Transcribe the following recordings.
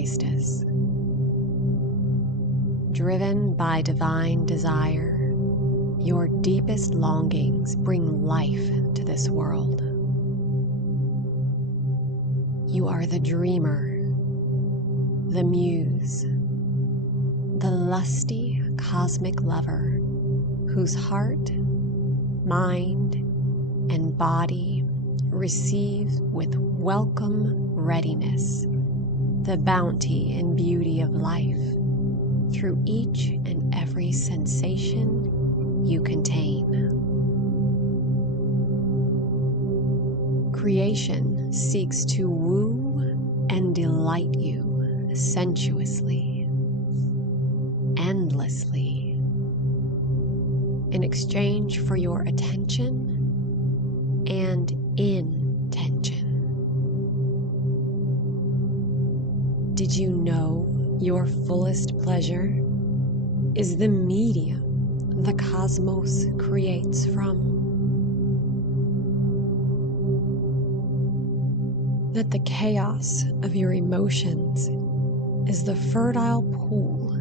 Priestess. Driven by divine desire, your deepest longings bring life to this world. You are the dreamer, the muse, the lusty cosmic lover whose heart, mind, and body receive with welcome readiness the bounty and beauty of life through each and every sensation you contain. Creation seeks to woo and delight you sensuously, endlessly, in exchange for your attention and intention. Did you know your fullest pleasure is the medium the cosmos creates from? That the chaos of your emotions is the fertile pool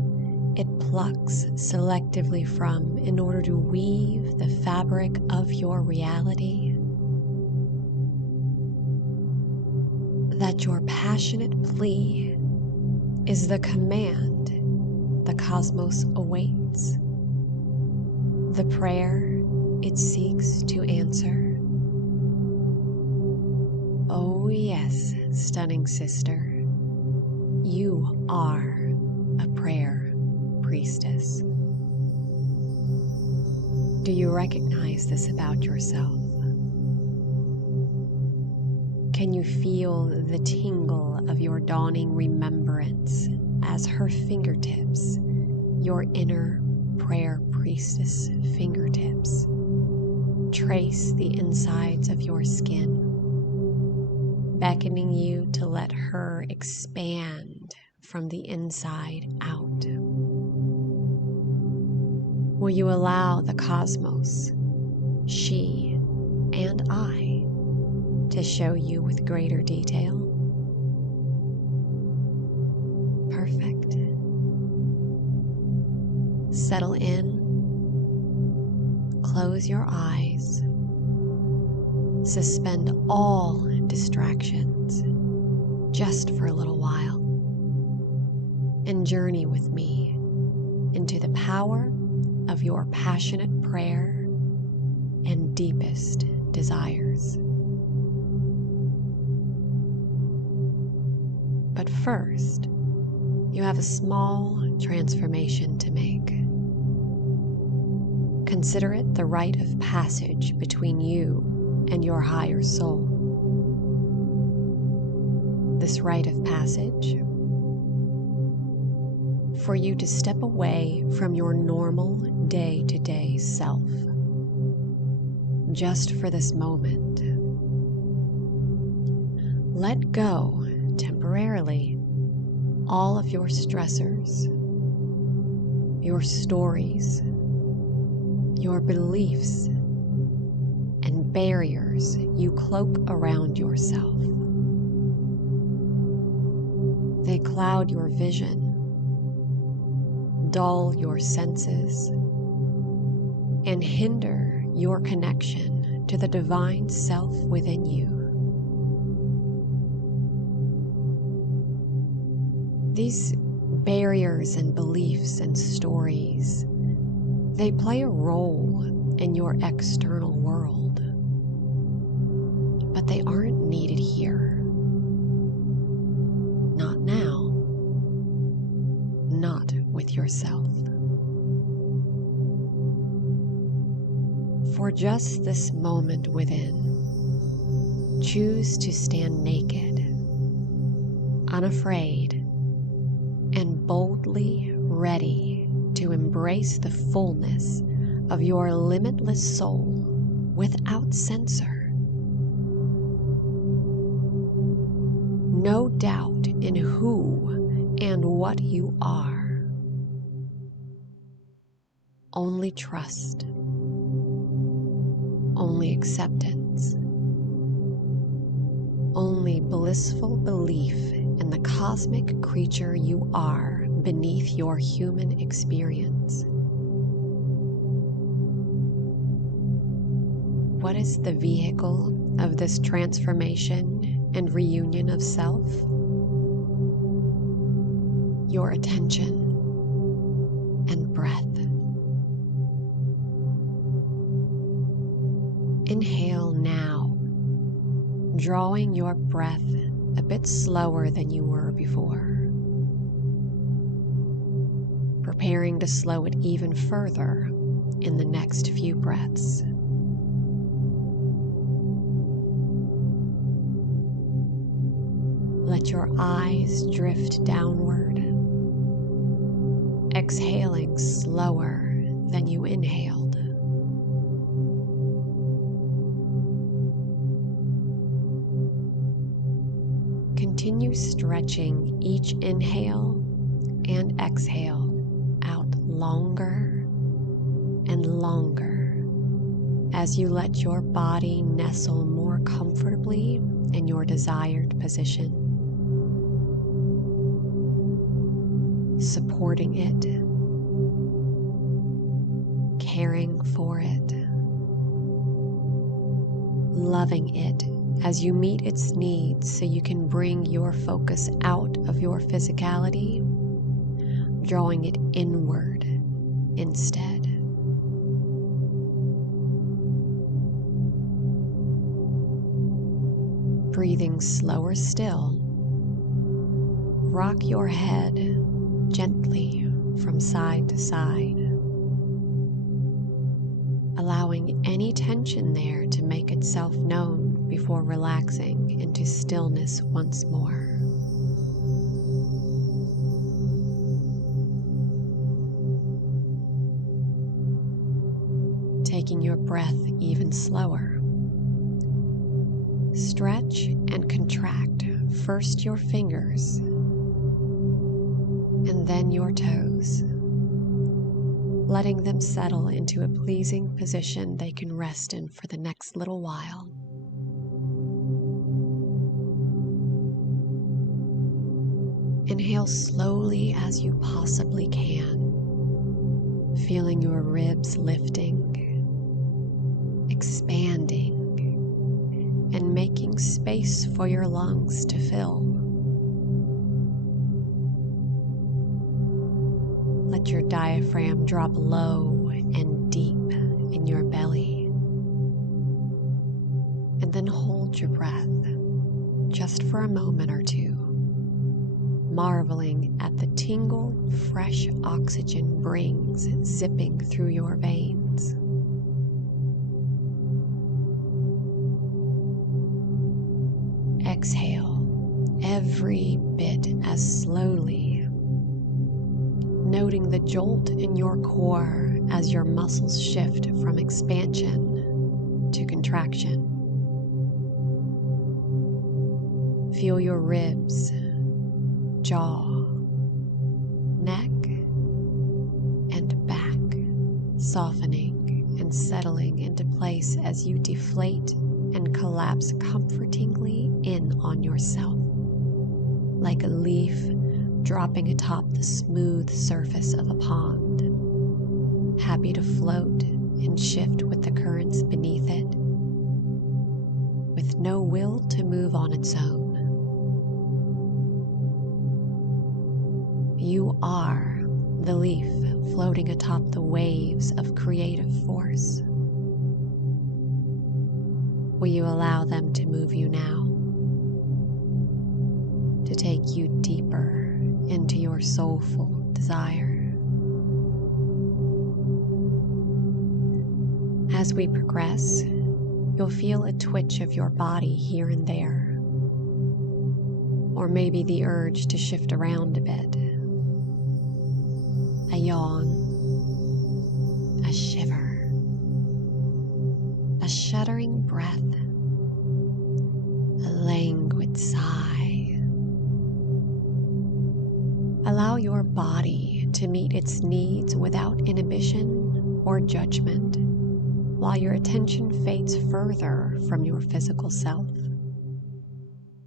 it plucks selectively from in order to weave the fabric of your reality? That your passionate plea is the command the cosmos awaits, the prayer it seeks to answer? Oh yes, stunning sister, you are a prayer priestess. Do you recognize this about yourself? Can you feel the tingle of your dawning remembrance as her fingertips, your inner prayer priestess fingertips, trace the insides of your skin, beckoning you to let her expand from the inside out? Will you allow the cosmos, she and I, to show you with greater detail? Perfect. Settle in, close your eyes, suspend all distractions just for a little while, and journey with me into the power of your passionate prayer and deepest desires. But first, you have a small transformation to make. Consider it the rite of passage between you and your higher soul. This rite of passage for you to step away from your normal day-to-day self, just for this moment. Let go temporarily all of your stressors, your stories, your beliefs, and barriers you cloak around yourself. They cloud your vision, dull your senses, and hinder your connection to the divine self within you. These barriers and beliefs and stories, they play a role in your external world, but they aren't needed here. Not now. Not with yourself. For just this moment within, choose to stand naked, unafraid, and boldly ready to embrace the fullness of your limitless soul without censor. No doubt in who and what you are. Only trust. Only acceptance. Only blissful belief in and the cosmic creature you are beneath your human experience. What is the vehicle of this transformation and reunion of self? Your attention and breath. Inhale now, drawing your breath a bit slower than you were before, preparing to slow it even further in the next few breaths. Let your eyes drift downward, exhaling slower than you inhaled. Continue stretching each inhale and exhale out longer and longer as you let your body nestle more comfortably in your desired position, supporting it, caring for it, loving it as you meet its needs so you can bring your focus out of your physicality, drawing it inward instead. Breathing slower still, rock your head gently from side to side, allowing any tension there to make itself known before relaxing into stillness once more. Taking your breath even slower, stretch and contract first your fingers and then your toes, letting them settle into a pleasing position they can rest in for the next little while. Inhale slowly as you possibly can, feeling your ribs lifting, expanding, and making space for your lungs to fill. Let your diaphragm drop low and deep in your belly, and then hold your breath just for a moment or two, marveling at the tingle fresh oxygen brings zipping through your veins. Exhale every bit as slowly, noting the jolt in your core as your muscles shift from expansion to contraction. Feel your ribs, jaw, neck, and back softening and settling into place as you deflate and collapse comfortingly in on yourself, like a leaf dropping atop the smooth surface of a pond, happy to float and shift with the currents beneath it, with no will to move on its own. You are the leaf floating atop the waves of creative force. Will you allow them to move you now? To take you deeper into your soulful desire? As we progress, you'll feel a twitch of your body here and there, or maybe the urge to shift around a bit. A yawn, a shiver, a shuddering breath, a languid sigh. Allow your body to meet its needs without inhibition or judgment, while your attention fades further from your physical self.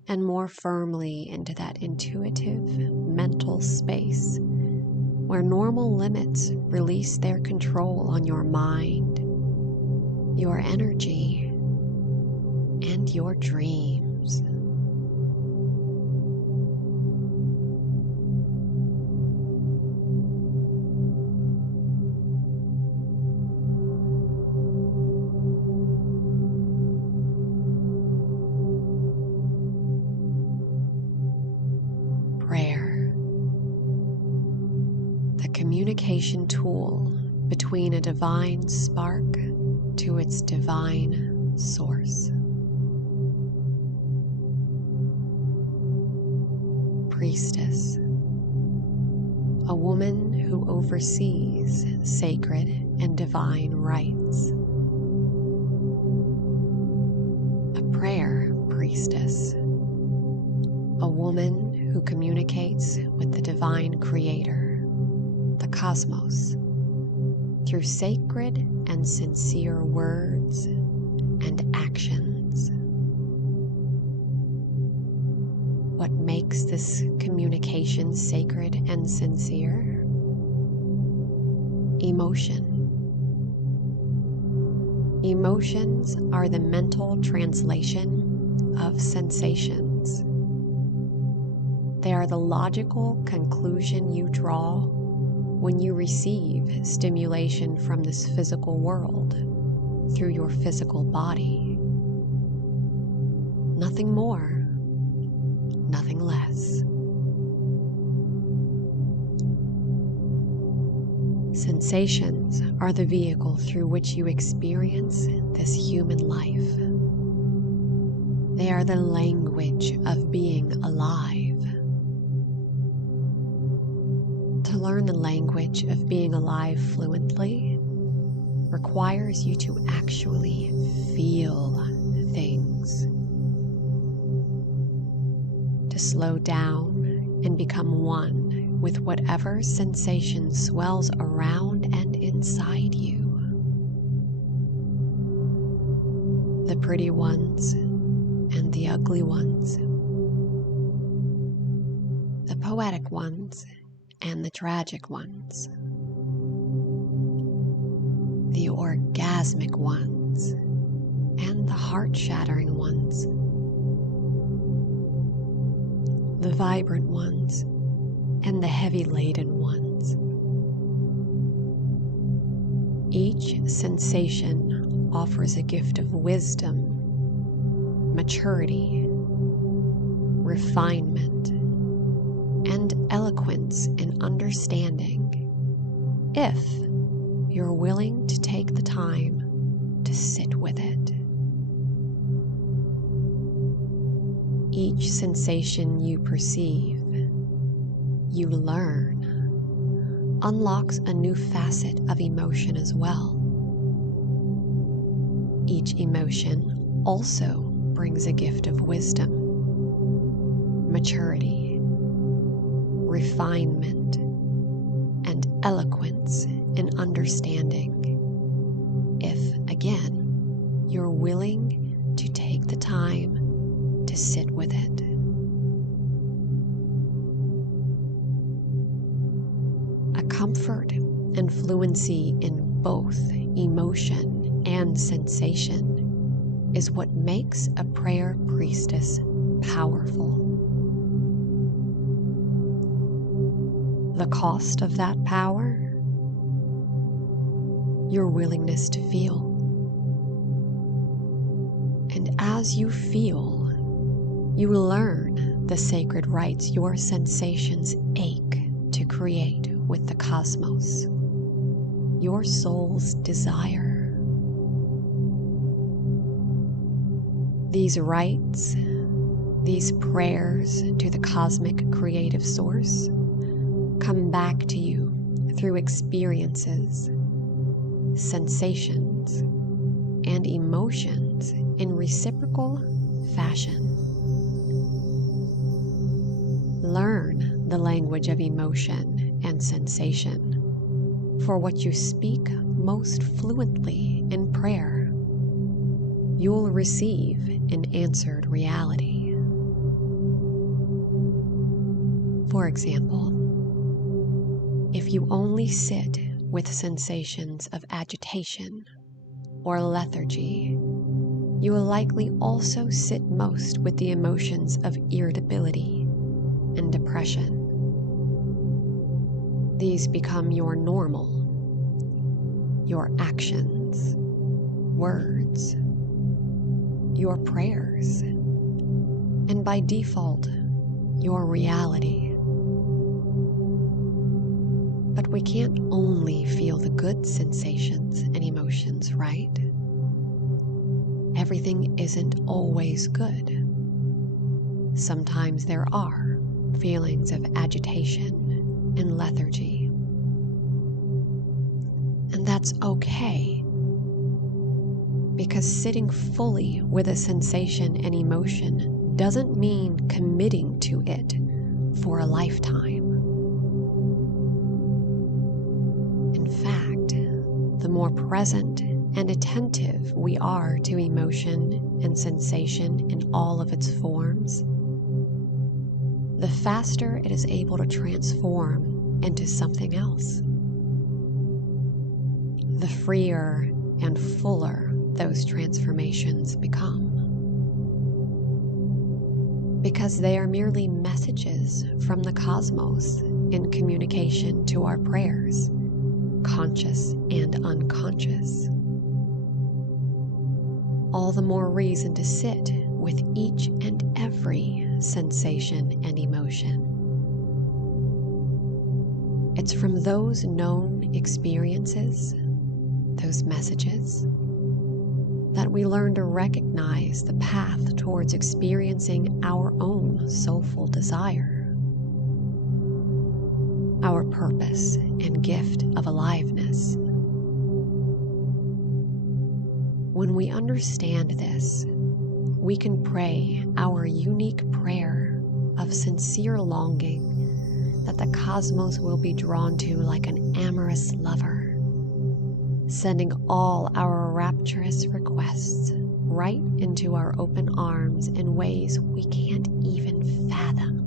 and more firmly into that intuitive mental space where normal limits release their control on your mind, your energy, and your dreams. Prayer, the communication tool between a divine spark to its divine source. Priestess, a woman who oversees sacred and divine rites. A prayer priestess, a woman who communicates with the divine creator, the cosmos, through sacred and sincere words and actions. What makes this communication sacred and sincere? Emotion. Emotions are the mental translation of sensations. They are the logical conclusion you draw when you receive stimulation from this physical world through your physical body. Nothing more, nothing less. Sensations are the vehicle through which you experience this human life. They are the language of being alive. To learn the language of being alive fluently requires you to actually feel things. To slow down and become one with whatever sensation swells around and inside you. The pretty ones and the ugly ones. The poetic ones and the tragic ones. The orgasmic ones and the heart-shattering ones. The vibrant ones and the heavy-laden ones. Each sensation offers a gift of wisdom, maturity, refinement, and eloquence in understanding, if you're willing to take the time to sit with it. Each sensation you perceive, you learn, unlocks a new facet of emotion as well. Each emotion also brings a gift of wisdom, maturity, refinement, and eloquence in understanding, if, again, you're willing to take the time to sit with it. A comfort and fluency in both emotion and sensation is what makes a prayer priestess powerful. The cost of that power? Your willingness to feel. And as you feel, you learn the sacred rites your sensations ache to create with the cosmos, your soul's desire. These rites, these prayers to the cosmic creative source, come back to you through experiences, sensations, and emotions in reciprocal fashion. Learn the language of emotion and sensation, for what you speak most fluently in prayer, you'll receive in answered reality. For example, if you only sit with sensations of agitation or lethargy, you will likely also sit most with the emotions of irritability and depression. These become your normal, your actions, words, your prayers, and by default, your reality. But we can't only feel the good sensations and emotions, right? Everything isn't always good. Sometimes there are feelings of agitation and lethargy. And that's okay, because sitting fully with a sensation and emotion doesn't mean committing to it for a lifetime. In fact, the more present and attentive we are to emotion and sensation in all of its forms, the faster it is able to transform into something else. The freer and fuller those transformations become. Because they are merely messages from the cosmos in communication to our prayers, conscious and unconscious. All the more reason to sit with each and every sensation and emotion. It's from those known experiences, those messages, that we learn to recognize the path towards experiencing our own soulful desire, our purpose and gift of aliveness. When we understand this, we can pray our unique prayer of sincere longing that the cosmos will be drawn to like an amorous lover, sending all our rapturous requests right into our open arms in ways we can't even fathom.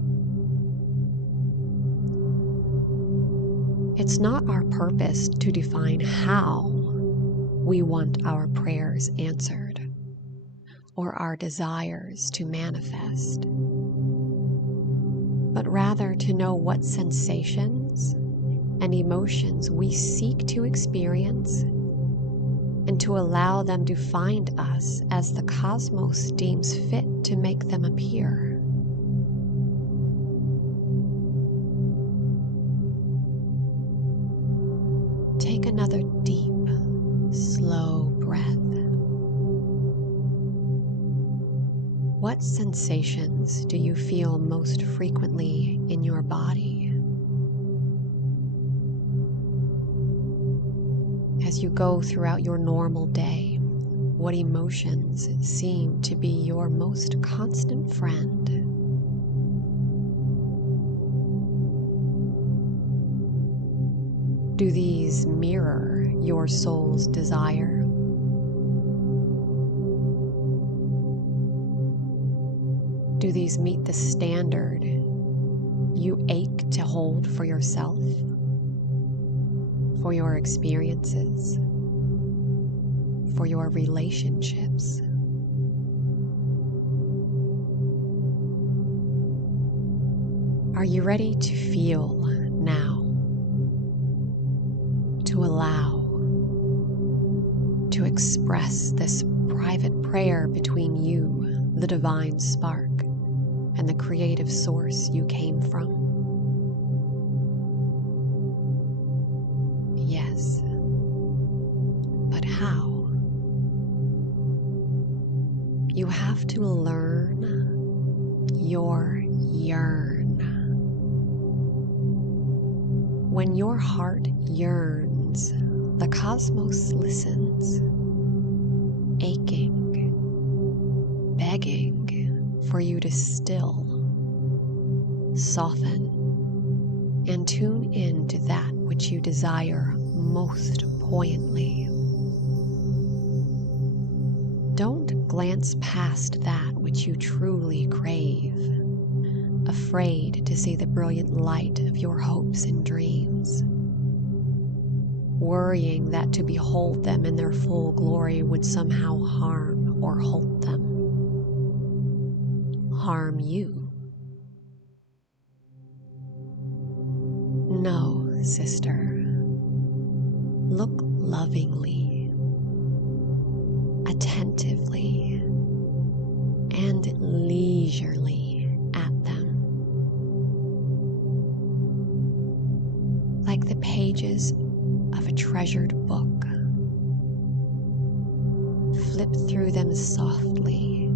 It's not our purpose to define how we want our prayers answered or our desires to manifest, but rather to know what sensations and emotions we seek to experience and to allow them to find us as the cosmos deems fit to make them appear. Take another deep, slow breath. What sensations do you feel most frequently in your body? As you go throughout your normal day, what emotions seem to be your most constant friend? Do these mirror your soul's desire? Do these meet the standard you ache to hold for yourself, for your experiences, for your relationships? Are you ready to feel now? To allow, to express this private prayer between you, the divine spark, and the creative source you came from? Yes. But how? You have to learn your yearn. When your heart yearns, the cosmos listens, aching, begging for you to still, soften, and tune in to that which you desire most poignantly. Don't glance past that which you truly crave. A afraid to see the brilliant light of your hopes and dreams, worrying that to behold them in their full glory would somehow harm or halt them. Harm you. No, sister. Look lovingly, attentively, and leisurely at them, like the pages of a treasured book. Flip through them softly,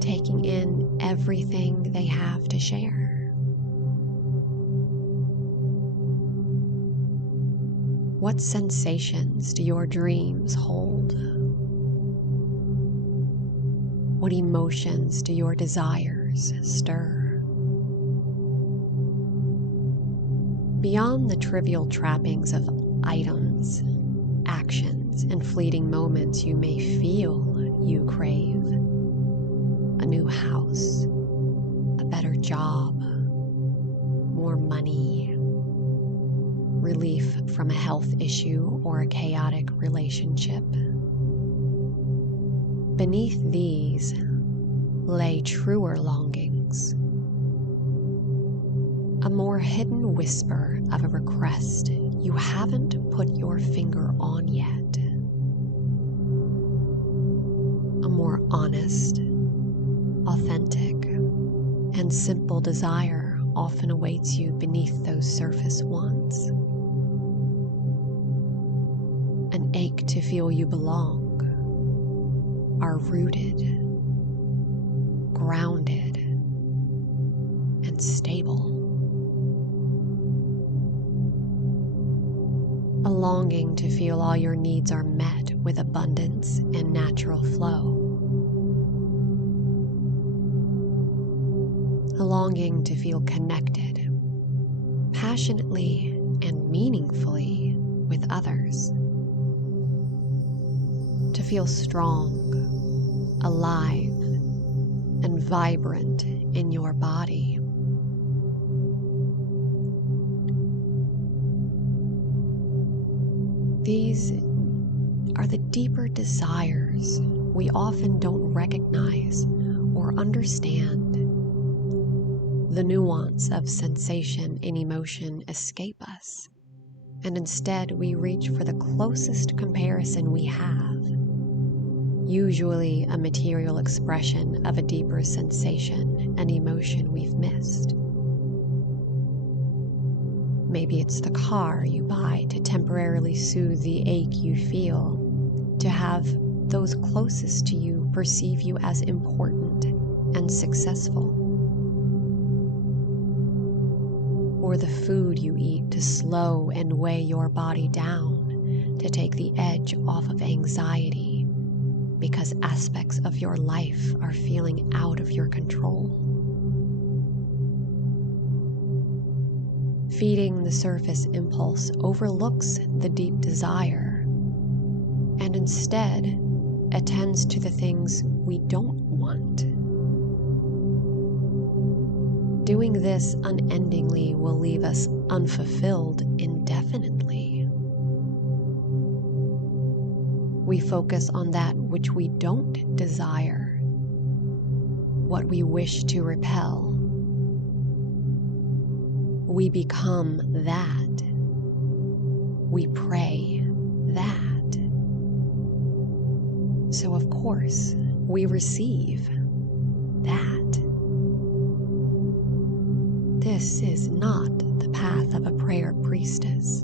taking in everything they have to share. What sensations do your dreams hold? What emotions do your desires stir? Beyond the trivial trappings of items, actions, and fleeting moments you may feel you crave. A new house, a better job, more money, relief from a health issue or a chaotic relationship. Beneath these lay truer longings, a more hidden whisper of a request you haven't put your finger on yet. A more honest, authentic, and simple desire often awaits you beneath those surface ones. An ache to feel you belong, are rooted, grounded, and stable. A longing to feel all your needs are met with abundance and natural flow. A longing to feel connected, passionately and meaningfully with others. To feel strong, alive, and vibrant in your body. These are the deeper desires we often don't recognize or understand. The nuance of sensation and emotion escape us, and instead we reach for the closest comparison we have, usually a material expression of a deeper sensation and emotion we've missed. Maybe it's the car you buy to temporarily soothe the ache you feel, to have those closest to you perceive you as important and successful. Or the food you eat to slow and weigh your body down, to take the edge off of anxiety, because aspects of your life are feeling out of your control. Feeding the surface impulse overlooks the deep desire, and instead attends to the things we don't want. Doing this unendingly will leave us unfulfilled indefinitely. We focus on that which we don't desire, what we wish to repel. We become that. We pray that. So of course, we receive that. This is not the path of a prayer priestess,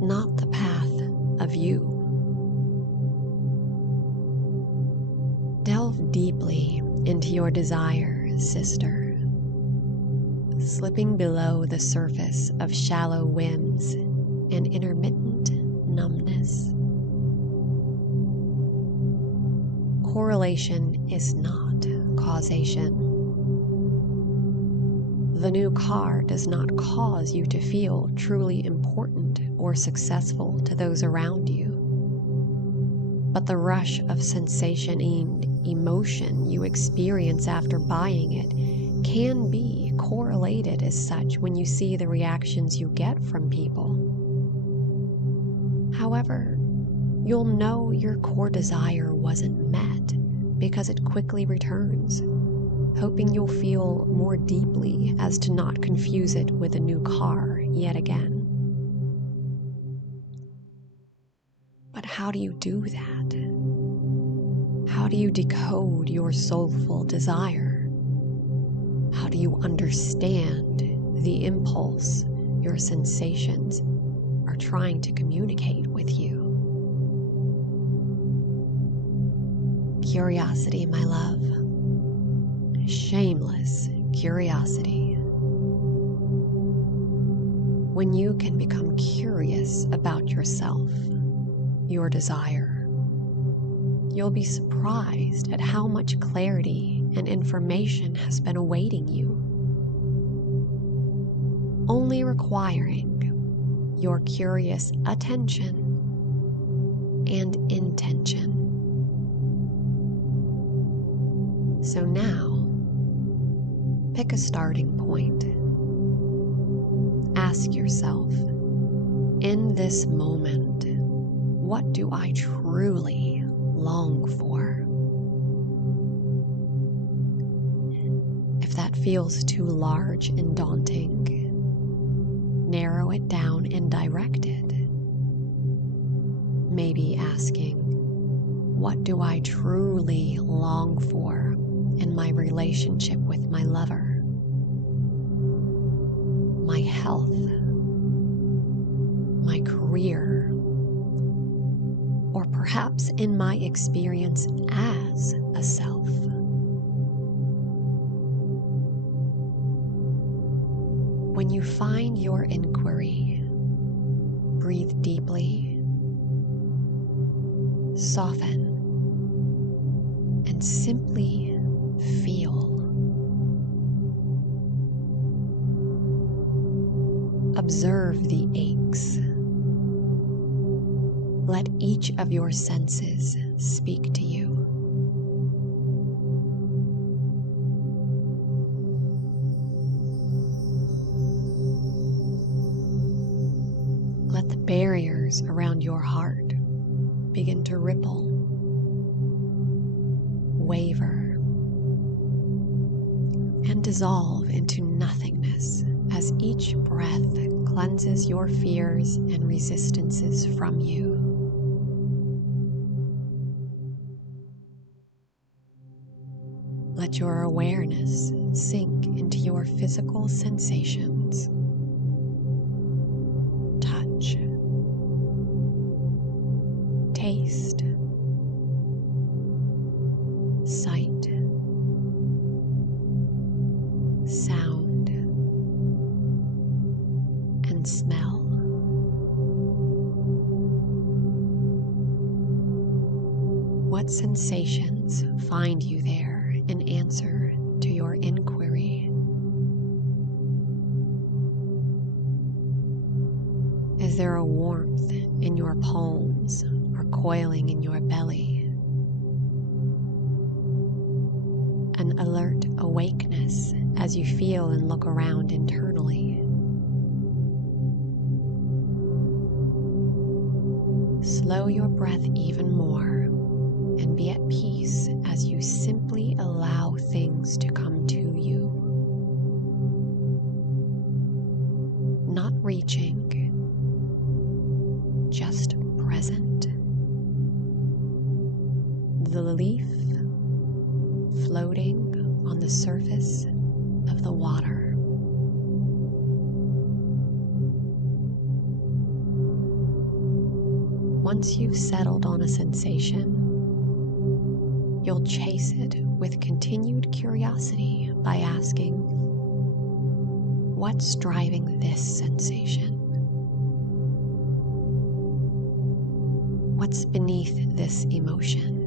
not the path of you. Delve deeply into your desire, sister, slipping below the surface of shallow whims and intermittent numbness. Correlation is not causation. The new car does not cause you to feel truly important or successful to those around you, but the rush of sensation emotion you experience after buying it can be correlated as such when you see the reactions you get from people. However, you'll know your core desire wasn't met because it quickly returns, hoping you'll feel more deeply as to not confuse it with a new car yet again. But how do you do that? How do you decode your soulful desire? How do you understand the impulse your sensations are trying to communicate with you? Curiosity, my love. Shameless curiosity. When you can become curious about yourself, your desire, you'll be surprised at how much clarity and information has been awaiting you, only requiring your curious attention and intention. So now, pick a starting point. Ask yourself, in this moment, what do I truly long for? If that feels too large and daunting, narrow it down and direct it. Maybe asking, what do I truly long for in my relationship with my lover, my health, my career, or perhaps in my experience as a self? When you find your inquiry, breathe deeply, soften, and simply feel. Observe the aches. Let each of your senses speak to you. Let the barriers around your heart begin to ripple, waver, and dissolve into nothingness as each breath cleanses your fears and resistances from you. Let your awareness sink into your physical sensations. Touch, taste, sight, sound, and smell. What sensations find you there in answer to your inquiry? Is there a warmth in your palms or coiling in your belly? An alert awakeness as you feel and look around internally? Slow your breath even more and be at peace as you simply allow things to come to you. Not reaching, just present. The leaf floating on the surface of the water. Once you've settled on a sensation, you'll chase it with continued curiosity by asking, what's driving this sensation? What's beneath this emotion?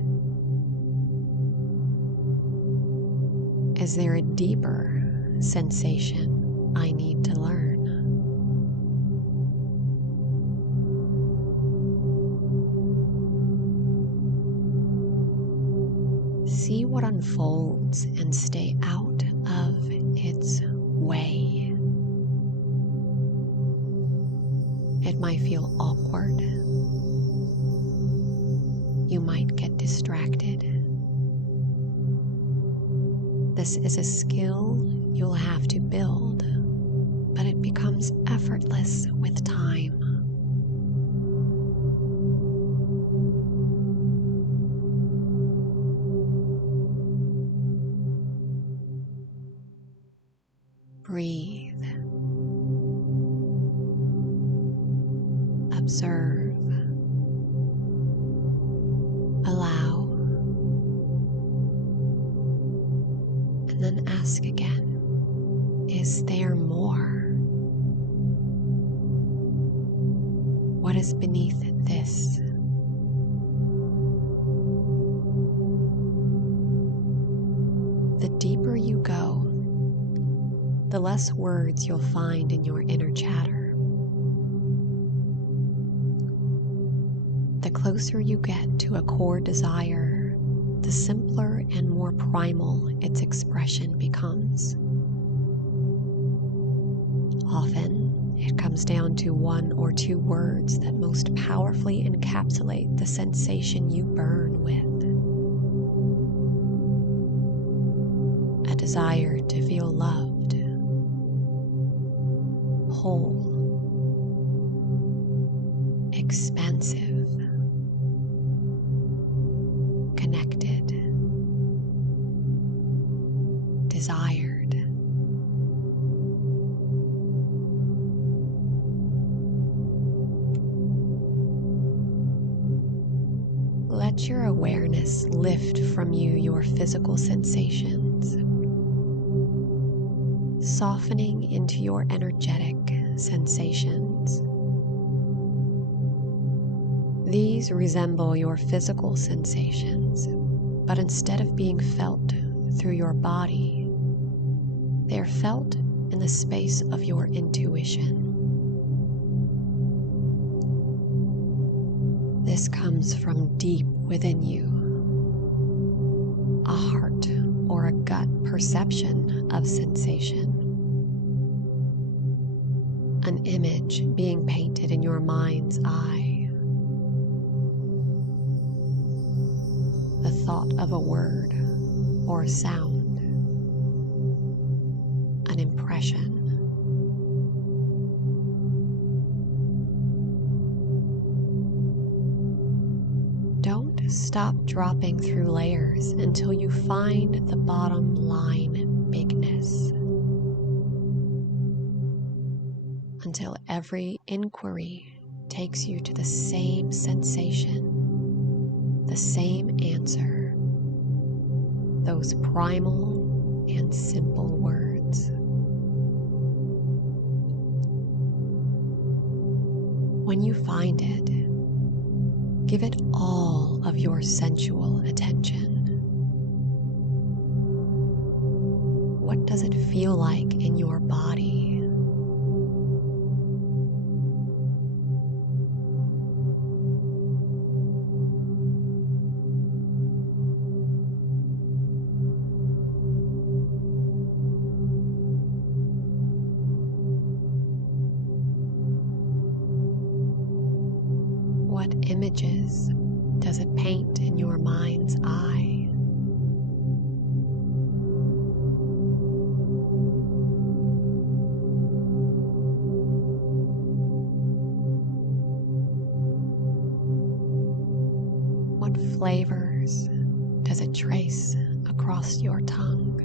Is there a deeper sensation I need to learn? See unfolds and stay out of its way. It might feel awkward. You might get distracted. This is a skill you'll have to build, but it becomes effortless with time. Breathe. Observe. Allow. And then ask again, is there more? What is beneath this? The deeper you go, the less words you'll find in your inner chatter. The closer you get to a core desire, the simpler and more primal its expression becomes. Often, it comes down to one or two words that most powerfully encapsulate the sensation you burn with. A desire to feel loved, whole, expansive, connected, desired. Let your awareness lift from you your physical sensations, softening into your energetic sensations. These resemble your physical sensations, but instead of being felt through your body, they are felt in the space of your intuition. This comes from deep within you, a heart or a gut perception of sensation, an image being painted in your mind's eye, the thought of a word or a sound, an impression. Don't stop dropping through layers until you find the bottom line bigness. Until every inquiry takes you to the same sensation, the same answer, those primal and simple words. When you find it, give it all of your sensual attention. What does it feel like in your body? What images does it paint in your mind's eye? What flavors does it trace across your tongue?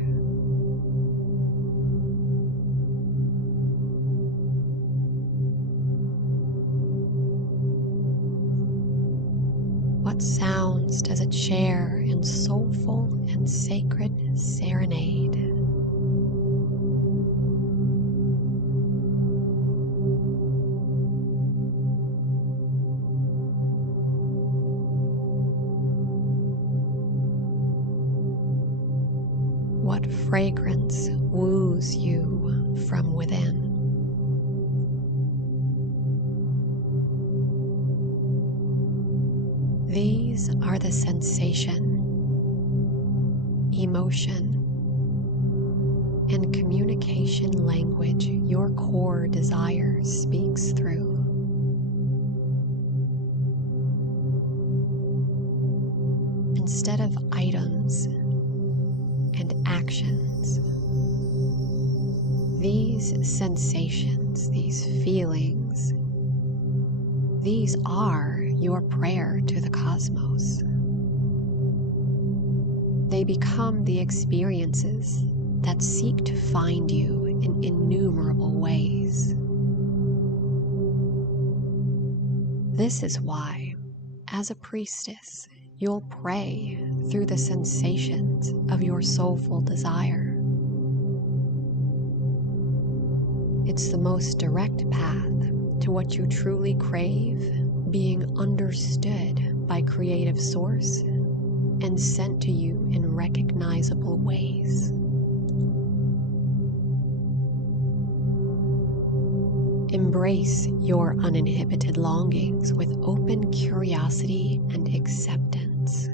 What sounds does it share in soulful and sacred serenade? What fragrance woos you from within? These are the sensation emotion, and communication language your core desires speaks through. Instead of items and actions, these sensations, these feelings, these are your prayer to the cosmos. They become the experiences that seek to find you in innumerable ways. This is why, as a priestess, you'll pray through the sensations of your soulful desire. It's the most direct path to what you truly crave being understood by Creative Source and sent to you in recognizable ways. Embrace your uninhibited longings with open curiosity and acceptance.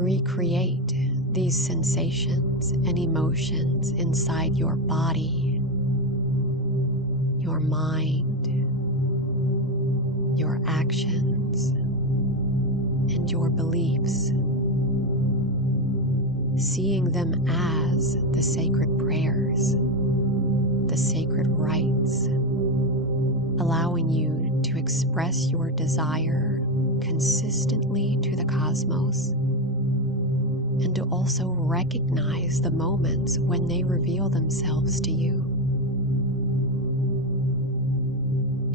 Recreate these sensations and emotions inside your body, your mind, your actions, and your beliefs, seeing them as the sacred prayers, the sacred rites, allowing you to express your desire consistently to the cosmos, and to also recognize the moments when they reveal themselves to you,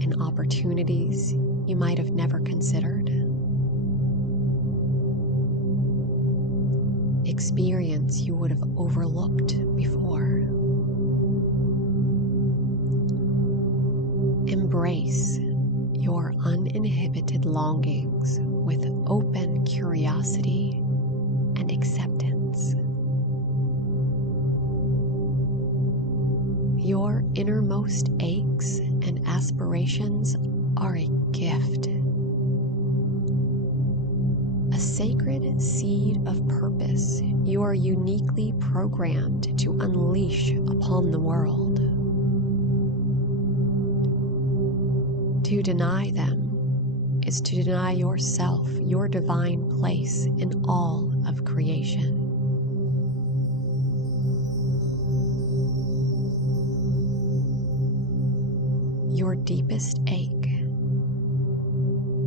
and opportunities you might have never considered. Experience you would have overlooked before. Embrace your uninhibited longings with open curiosity and acceptance. Your innermost aches and aspirations are a gift, a sacred seed of purpose you are uniquely programmed to unleash upon the world. To deny them is to deny yourself your divine place in all of creation. Your deepest ache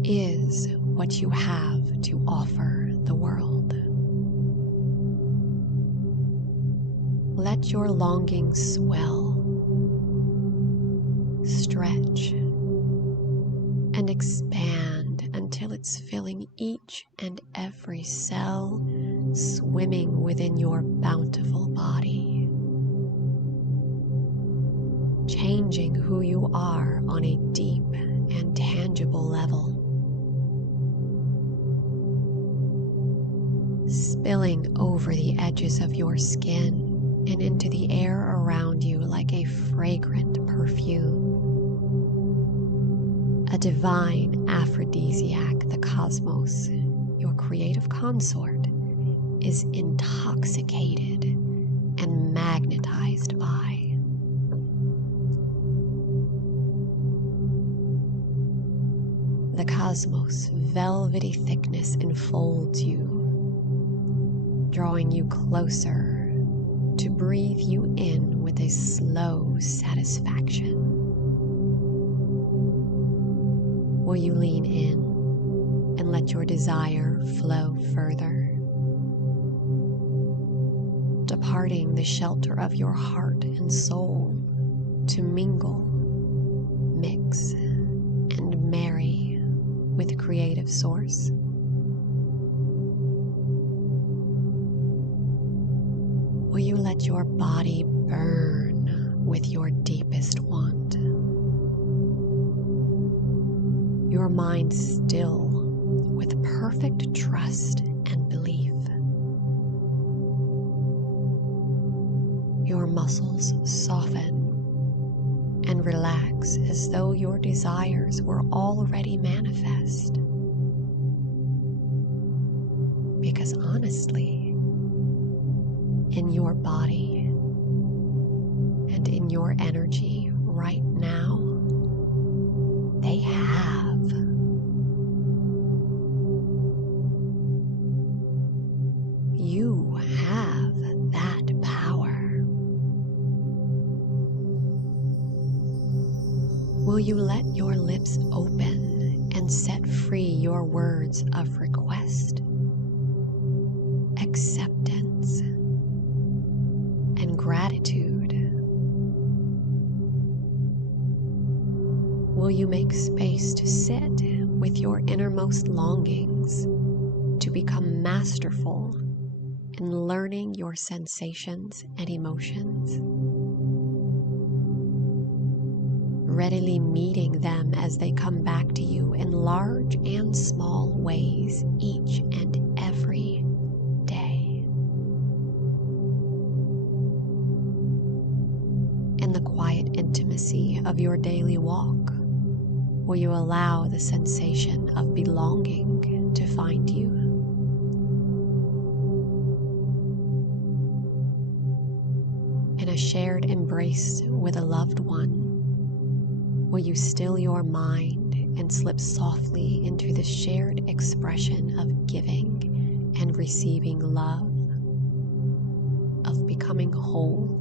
is what you have to offer the world. Let your longing swell, stretch, and expand until it's filling each and every cell, swimming within your bountiful body, changing who you are on a deep and tangible level, spilling over the edges of your skin and into the air around you like a fragrant perfume. A divine aphrodisiac the cosmos, your creative consort, is intoxicated and magnetized by. The cosmos' velvety thickness enfolds you, drawing you closer to breathe you in with a slow satisfaction. Will you lean in and let your desire flow further, departing the shelter of your heart and soul to mingle, mix, and marry with Creative Source? Will you let your body burn with your deepest want? Your mind still with perfect trust and belief. Your muscles soften and relax as though your desires were already manifest. Because honestly, in your body and in your energy right now, they have. You have that power. Will you let your lips open and set free your words of request, acceptance, and gratitude? Will you make space to sit with your innermost longings, to become masterful in learning your sensations and emotions, readily meeting them as they come back to you in large and small ways each and every day? In the quiet intimacy of your daily walk, will you allow the sensation of belonging to find you? In a shared embrace with a loved one, will you still your mind and slip softly into the shared expression of giving and receiving love, of becoming whole?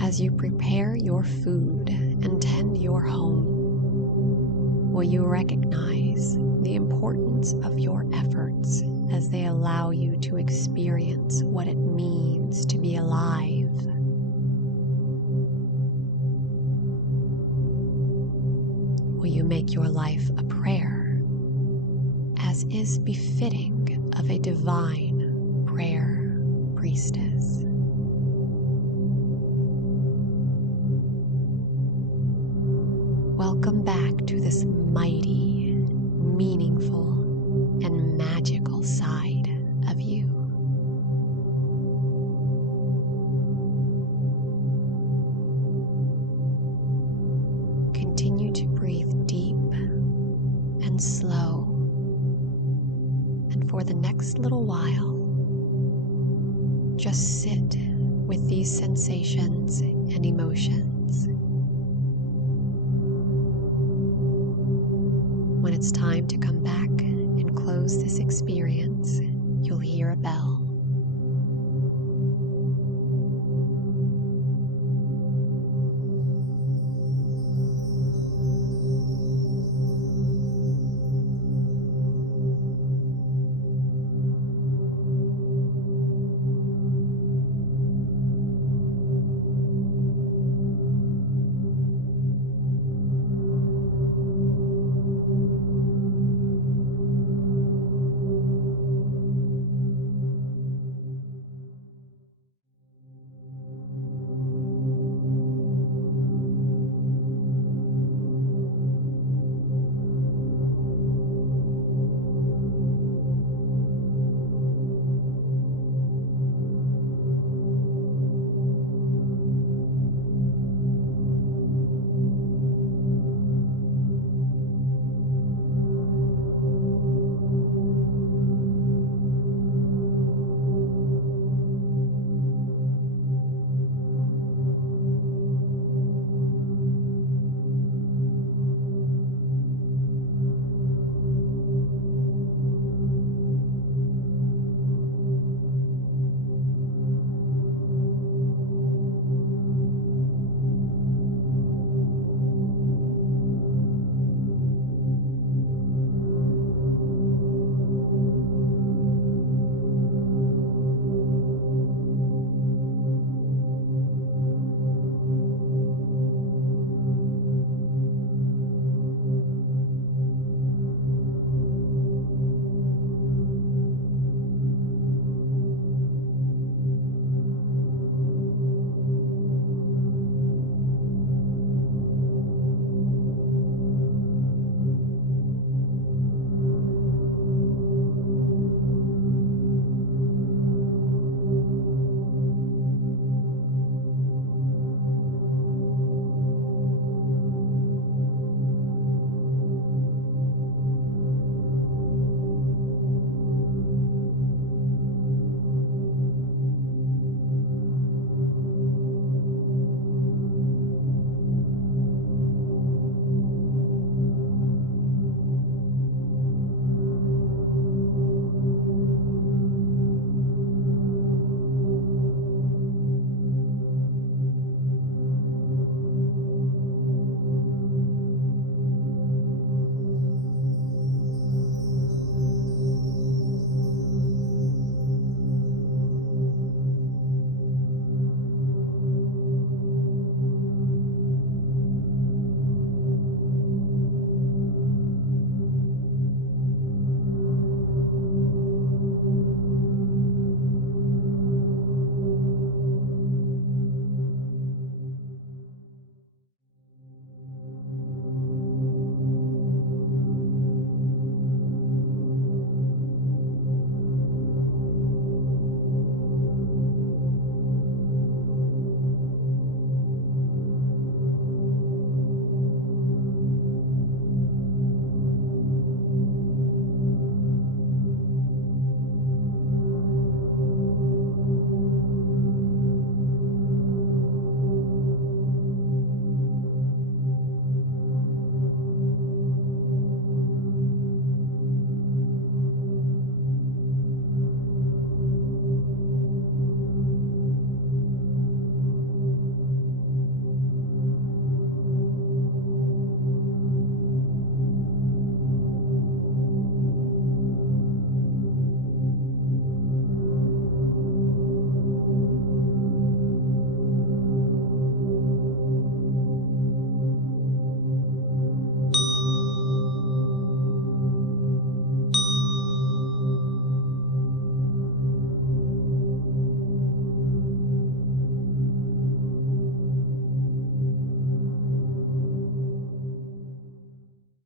As you prepare your food and tend your home, will you recognize the importance of your efforts as they allow you to experience what it means to be alive? Will you make your life a prayer, as is befitting of a divine prayer priestess? Welcome back to this mighty, meaningful, and magical side of you. Continue to breathe deep and slow, and for the next little while, just sit with these sensations and emotions. When it's time to come back and close this experience, you'll hear a bell.